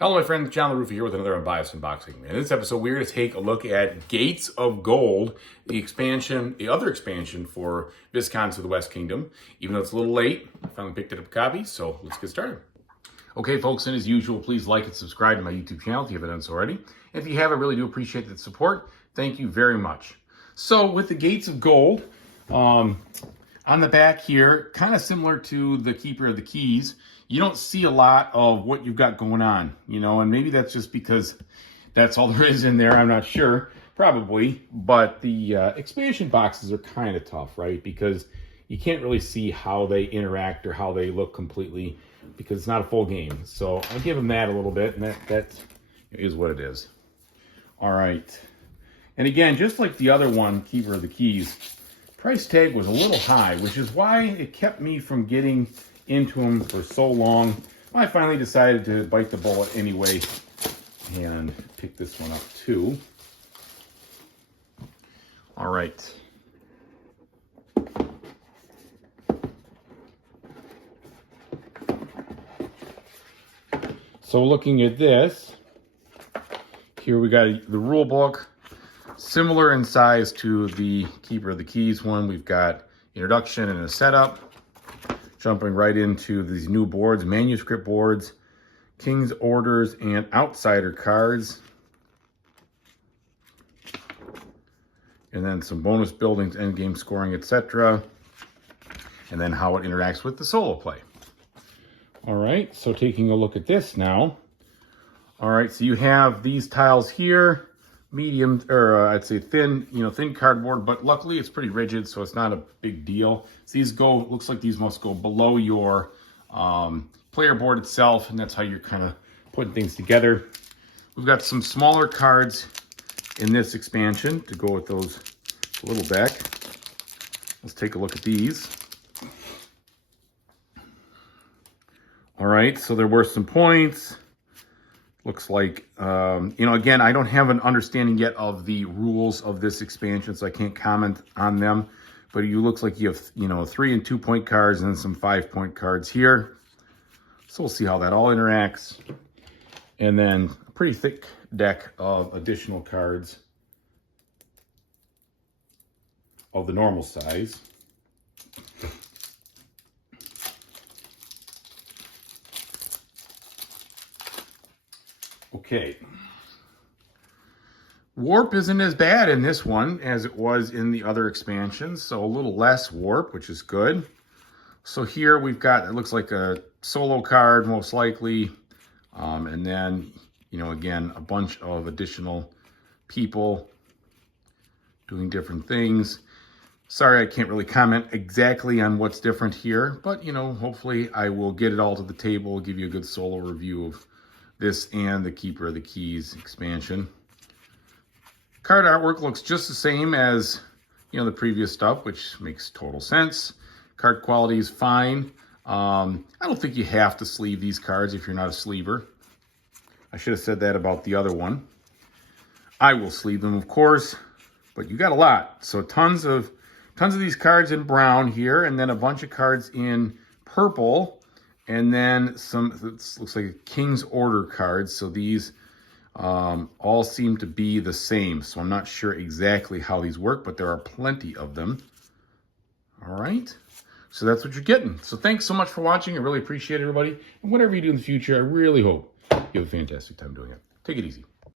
Hello, my friend, John LaRuffa here with another Unbiased unboxing. In this episode, we're going to take a look at Gates of Gold, the other expansion for Viscounts of the West Kingdom. Even though it's a little late, I finally picked it up a copy, so let's get started. Okay, folks, and as usual, please like and subscribe to my YouTube channel if you haven't done so already. If you have, I really do appreciate the support. Thank you very much. So with the Gates of Gold, on the back here, kind of similar to the Keeper of the Keys, you don't see a lot of what you've got going on, and maybe that's just because that's all there is in there. I'm not sure, probably, but the expansion boxes are kind of tough, right? Because you can't really see how they interact or how they look completely because it's not a full game. So I'll give them that a little bit, and that is what it is. All right. And again, just like the other one, Keeper of the Keys, price tag was a little high, which is why it kept me from getting into them for so long. I finally decided to bite the bullet anyway and pick this one up too. All right. So looking at this, here we got the rule book, similar in size to the Keeper of the Keys one. We've got introduction and a setup. Jumping right into these new boards, manuscript boards, King's Orders, and Outsider cards. And then some bonus buildings, endgame scoring, etc. And then how it interacts with the solo play. All right, so taking a look at this now. All right, so you have these tiles here, medium, or I'd say thin, thin cardboard, but luckily it's pretty rigid, so it's not a big deal. So these looks like these must go below your player board itself, and that's how you're kind of putting things together. We've got some smaller cards in this expansion to go with those a little deck. Let's take a look at these. All right, so there were some points. Looks like, again, I don't have an understanding yet of the rules of this expansion, so I can't comment on them. But it looks like you have, 3 and 2 point cards and then some 5 point cards here. So we'll see how that all interacts. And then a pretty thick deck of additional cards of the normal size. Okay. Warp isn't as bad in this one as it was in the other expansions, so a little less warp, which is good. So here we've got, it looks like a solo card, most likely, and then, again, a bunch of additional people doing different things. Sorry, I can't really comment exactly on what's different here, but, hopefully I will get it all to the table, give you a good solo review of this and the Keeper of the Keys expansion. Card artwork looks just the same as, the previous stuff, which makes total sense. Card quality is fine. I don't think you have to sleeve these cards if you're not a sleever. I should have said that about the other one. I will sleeve them, of course, but you got a lot. So tons of these cards in brown here, and then a bunch of cards in purple. And then looks like a King's Order cards. So these all seem to be the same. So I'm not sure exactly how these work, but there are plenty of them. All right. So that's what you're getting. So thanks so much for watching. I really appreciate it, everybody. And whatever you do in the future, I really hope you have a fantastic time doing it. Take it easy.